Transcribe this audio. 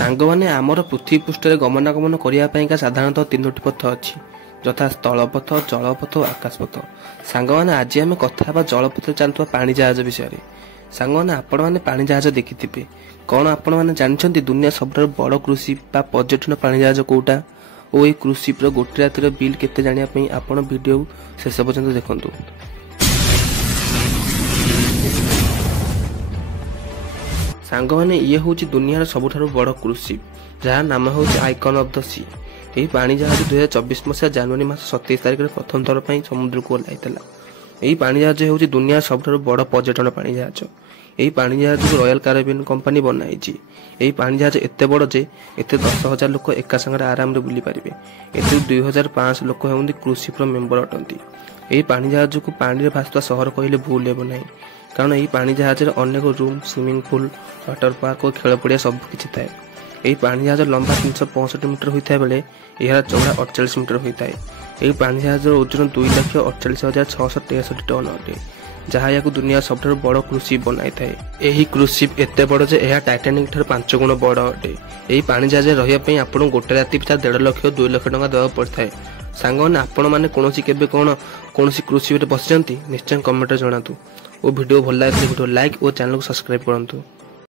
ସାଙ୍ଗମାନେ ଆମର ପୃଥିବୀ ପୃଷ୍ଠରେ ଗମନାଗମନ କରିବା ପାଇଁକା ସାଧାରଣତଃ ତିନୋଟି ପଥ ଅଛି, ଯଥା ସ୍ଥଳପଥ, ଜଳପଥ ଓ ଆକାଶପଥ। ସାଙ୍ଗମାନେ ଆଜି ଆମେ କଥା ହେବା ଜଳପଥରେ ଚାଲୁଥିବା ପାଣି ଜାହାଜ ବିଷୟରେ। ସାଙ୍ଗମାନେ ଆପଣମାନେ ପାଣି ଜାହାଜ ଦେଖିଥିବେ। କ'ଣ ଆପଣମାନେ ଜାଣିଛନ୍ତି ଦୁନିଆ ସବୁଠାରୁ ବଡ଼ କ୍ରୁଜ୍ ଶିପ୍ ବା ପର୍ଯ୍ୟଟନ ପାଣି ଜାହାଜ କୋଉଟା? ଓ ଏହି କ୍ରୁଜ୍ ଶିପ୍ର ଗୋଟେ ରାତିର ବିଲ୍ କେତେ ଜାଣିବା ପାଇଁ ଆପଣ ଭିଡ଼ିଓ ଶେଷ ପର୍ଯ୍ୟନ୍ତ ଦେଖନ୍ତୁ। ସାଙ୍ଗମାନେ ଇଏ ହେଉଛି ଦୁନିଆର ସବୁଠାରୁ ବଡ଼ କ୍ରୁଜ୍ ଶିପ୍, ଯାହାର ନାମ ହେଉଛି ଆଇକନ୍ ଅଫ୍ ଦ ସି। ଏହି ପାଣି ଜାହାଜ 2024 ମସିହା ଜାନୁଆରୀ ମାସ 27 ତାରିଖରେ ପ୍ରଥମ ଥର ପାଇଁ ସମୁଦ୍ରକୁ ଓହ୍ଲାଇଥିଲା। ଏହି ପାଣି ଜାହାଜ ହେଉଛି ଦୁନିଆର ସବୁଠାରୁ ବଡ଼ ପର୍ଯ୍ୟଟନ ପାଣି ଜାହାଜ। ଏହି ପାଣି ଜାହାଜକୁ ରୟାଲ କାରିବିଆନ୍ କମ୍ପାନୀ ବନାଇଛି। ଏହି ପାଣି ଜାହାଜ ଏତେ ବଡ଼ ଯେ ଏଥିରେ 10,000 ଲୋକ ଏକା ସାଙ୍ଗରେ ଆରାମରେ ବୁଲି ପାରିବେ। ଏଥିରୁ 2,500 ଲୋକ ହେଉଛନ୍ତି କ୍ରୁଜ୍ ଶିପ୍ର ମେମ୍ବର ଅଟନ୍ତି। ଏହି ପାଣି ଜାହାଜକୁ ପାଣିରେ ଭାସୁଥିବା ସହର କହିଲେ ଭୁଲ ହେବ ନାହିଁ, କାରଣ ଏହି ପାଣି ଜାହାଜରେ ଅନେକ room, swimming pool, water park ଓ ଖେଳ ପଡ଼ିଆ ସବୁକିଛି ଥାଏ। ଏହି ପାଣି ଜାହାଜ ଲମ୍ବା 365 ମିଟର ହୋଇଥିବା ବେଳେ ଏହାର ଚଉଡ଼ା 48 ମିଟର ହୋଇଥାଏ। ଏହି ପାଣି ଜାହାଜର ଓଜନ 2,48,663 ଟନ୍ ଅଟେ, ଯାହା ଏହାକୁ ଦୁନିଆର ସବୁଠାରୁ ବଡ଼ କ୍ରୁଜ୍ ଶିପ୍ ବନାଇଥାଏ। ଏହି କ୍ରୁଜ୍ ଶିପ୍ ଏତେ ବଡ଼ ଯେ ଏହା ଟାଇଟାନିକ୍ ଠାରୁ 5 ଗୁଣ ବଡ଼ ଅଟେ। ଏହି ପାଣି ଜାହାଜରେ ରହିବା ପାଇଁ ଆପଣଙ୍କୁ ଗୋଟେ ରାତି ପିଛା 1.5 ଲକ୍ଷ 2 ଲକ୍ଷ ଟଙ୍କା ଦେବାକୁ ପଡ଼ିଥାଏ। ସାଙ୍ଗମାନେ ଆପଣମାନେ କେବେ କୌଣସି କ୍ରୁଜ୍ ଶିପ୍ରେ ବସିଛନ୍ତି? ନିଶ୍ଚୟ କମେଣ୍ଟରେ ଜଣାନ୍ତୁ। ଓ ଭିଡ଼ିଓ ଭଲ ଲାଗିଲେ ଭିଡ଼ିଓ ଲାଇକ୍ ଓ ଚ୍ୟାନେଲକୁ ସବସ୍କ୍ରାଇବ୍ କରନ୍ତୁ।